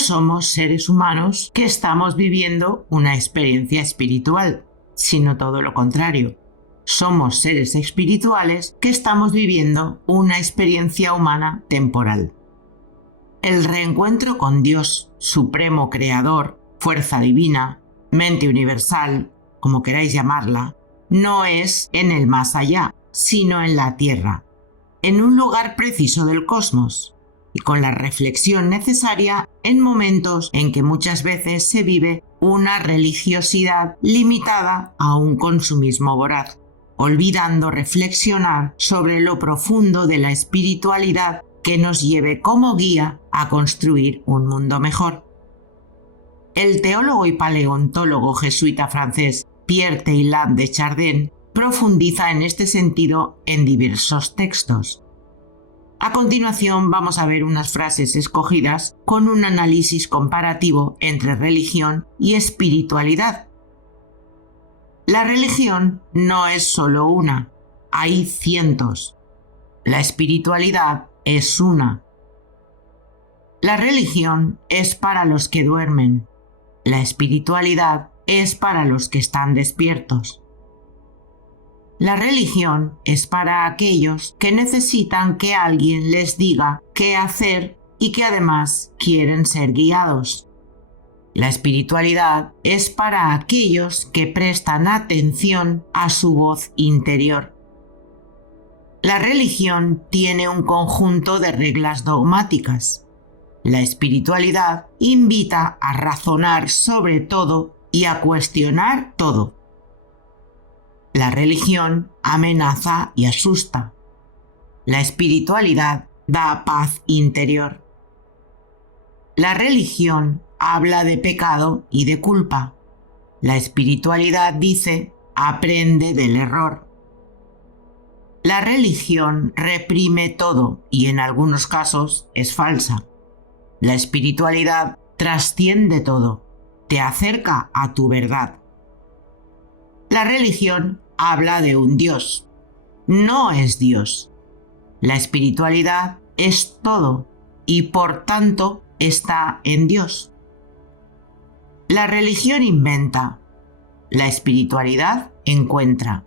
somos seres humanos que estamos viviendo una experiencia espiritual, sino todo lo contrario. Somos seres espirituales que estamos viviendo una experiencia humana temporal. El reencuentro con Dios, Supremo Creador, Fuerza Divina, Mente Universal, como queráis llamarla, no es en el más allá, sino en la Tierra, en un lugar preciso del cosmos, y con la reflexión necesaria en momentos en que muchas veces se vive una religiosidad limitada a un consumismo voraz, olvidando reflexionar sobre lo profundo de la espiritualidad que nos lleve como guía a construir un mundo mejor. El teólogo y paleontólogo jesuita francés Pierre Teilhard de Chardin profundiza en este sentido en diversos textos. A continuación vamos a ver unas frases escogidas con un análisis comparativo entre religión y espiritualidad. La religión no es solo una, hay cientos. La espiritualidad es una. La religión es para los que duermen. La espiritualidad es para los que están despiertos. La religión es para aquellos que necesitan que alguien les diga qué hacer y que además quieren ser guiados. La espiritualidad es para aquellos que prestan atención a su voz interior. La religión tiene un conjunto de reglas dogmáticas. La espiritualidad invita a razonar sobre todo y a cuestionar todo. La religión amenaza y asusta. La espiritualidad da paz interior. La religión habla de pecado y de culpa. La espiritualidad dice, aprende del error. La religión reprime todo y en algunos casos es falsa. La espiritualidad trasciende todo, te acerca a tu verdad. La religión habla de un Dios. No es Dios. La espiritualidad es todo y por tanto está en Dios. La religión inventa. La espiritualidad encuentra.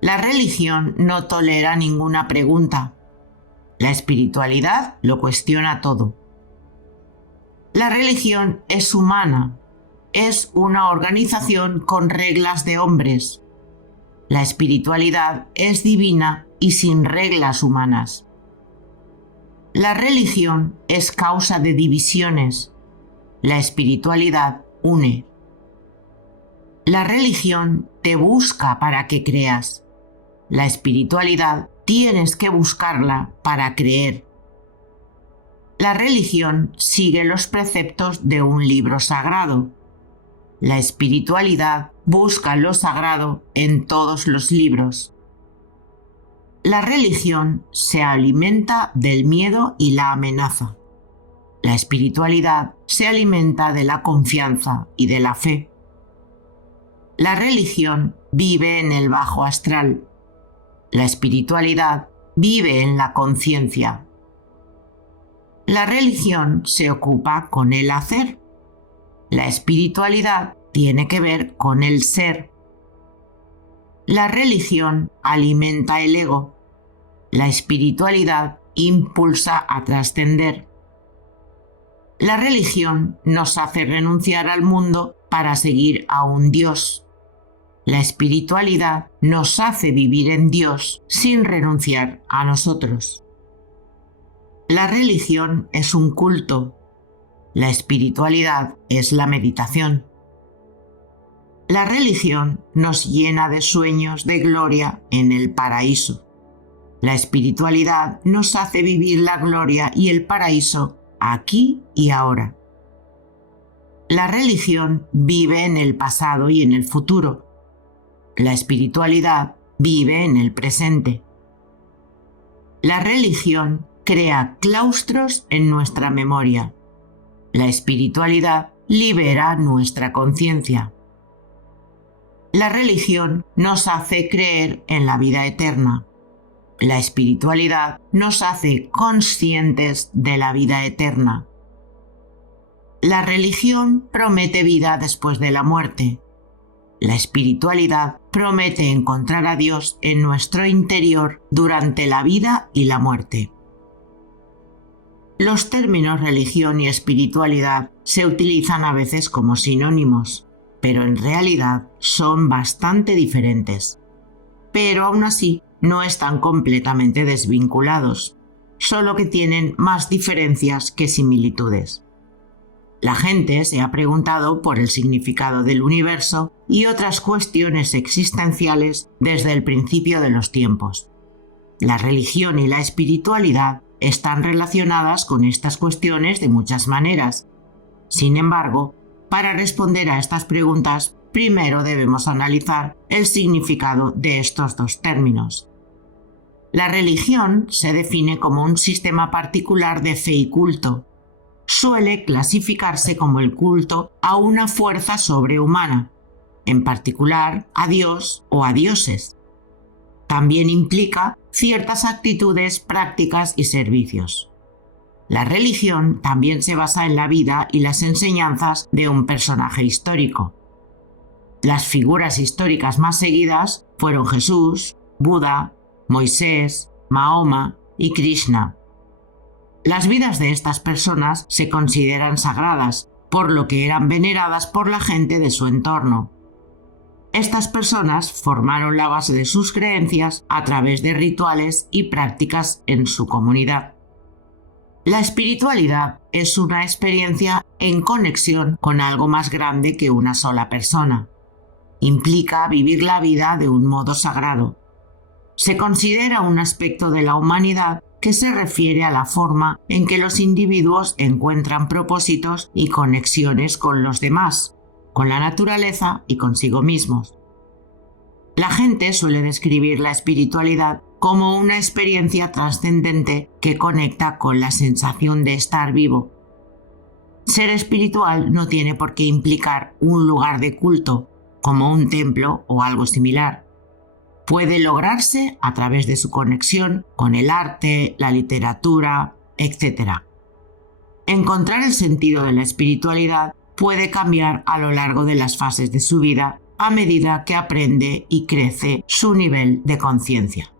La religión no tolera ninguna pregunta. La espiritualidad lo cuestiona todo. La religión es humana. Es una organización con reglas de hombres. La espiritualidad es divina y sin reglas humanas. La religión es causa de divisiones. La espiritualidad une. La religión te busca para que creas. La espiritualidad tienes que buscarla para creer. La religión sigue los preceptos de un libro sagrado. La espiritualidad busca lo sagrado en todos los libros. La religión se alimenta del miedo y la amenaza. La espiritualidad se alimenta de la confianza y de la fe. La religión vive en el bajo astral. La espiritualidad vive en la conciencia. La religión se ocupa con el hacer. La espiritualidad tiene que ver con el ser. La religión alimenta el ego. La espiritualidad impulsa a trascender. La religión nos hace renunciar al mundo para seguir a un Dios. La espiritualidad nos hace vivir en Dios sin renunciar a nosotros. La religión es un culto. La espiritualidad es la meditación. La religión nos llena de sueños de gloria en el paraíso. La espiritualidad nos hace vivir la gloria y el paraíso aquí y ahora. La religión vive en el pasado y en el futuro. La espiritualidad vive en el presente. La religión crea claustros en nuestra memoria. La espiritualidad libera nuestra conciencia. La religión nos hace creer en la vida eterna. La espiritualidad nos hace conscientes de la vida eterna. La religión promete vida después de la muerte. La espiritualidad promete encontrar a Dios en nuestro interior durante la vida y la muerte. Los términos religión y espiritualidad se utilizan a veces como sinónimos, pero en realidad son bastante diferentes. Pero aún así no están completamente desvinculados, solo que tienen más diferencias que similitudes. La gente se ha preguntado por el significado del universo y otras cuestiones existenciales desde el principio de los tiempos. La religión y la espiritualidad están relacionadas con estas cuestiones de muchas maneras. Sin embargo, para responder a estas preguntas, primero debemos analizar el significado de estos dos términos. La religión se define como un sistema particular de fe y culto. Suele clasificarse como el culto a una fuerza sobrehumana, en particular a Dios o a dioses. También implica ciertas actitudes, prácticas y servicios. La religión también se basa en la vida y las enseñanzas de un personaje histórico. Las figuras históricas más seguidas fueron Jesús, Buda, Moisés, Mahoma y Krishna. Las vidas de estas personas se consideran sagradas, por lo que eran veneradas por la gente de su entorno. Estas personas formaron la base de sus creencias a través de rituales y prácticas en su comunidad. La espiritualidad es una experiencia en conexión con algo más grande que una sola persona. Implica vivir la vida de un modo sagrado. Se considera un aspecto de la humanidad que se refiere a la forma en que los individuos encuentran propósitos y conexiones con los demás, con la naturaleza y consigo mismos. La gente suele describir la espiritualidad como una experiencia trascendente que conecta con la sensación de estar vivo. Ser espiritual no tiene por qué implicar un lugar de culto, como un templo o algo similar. Puede lograrse a través de su conexión con el arte, la literatura, etc. Encontrar el sentido de la espiritualidad puede cambiar a lo largo de las fases de su vida a medida que aprende y crece su nivel de conciencia.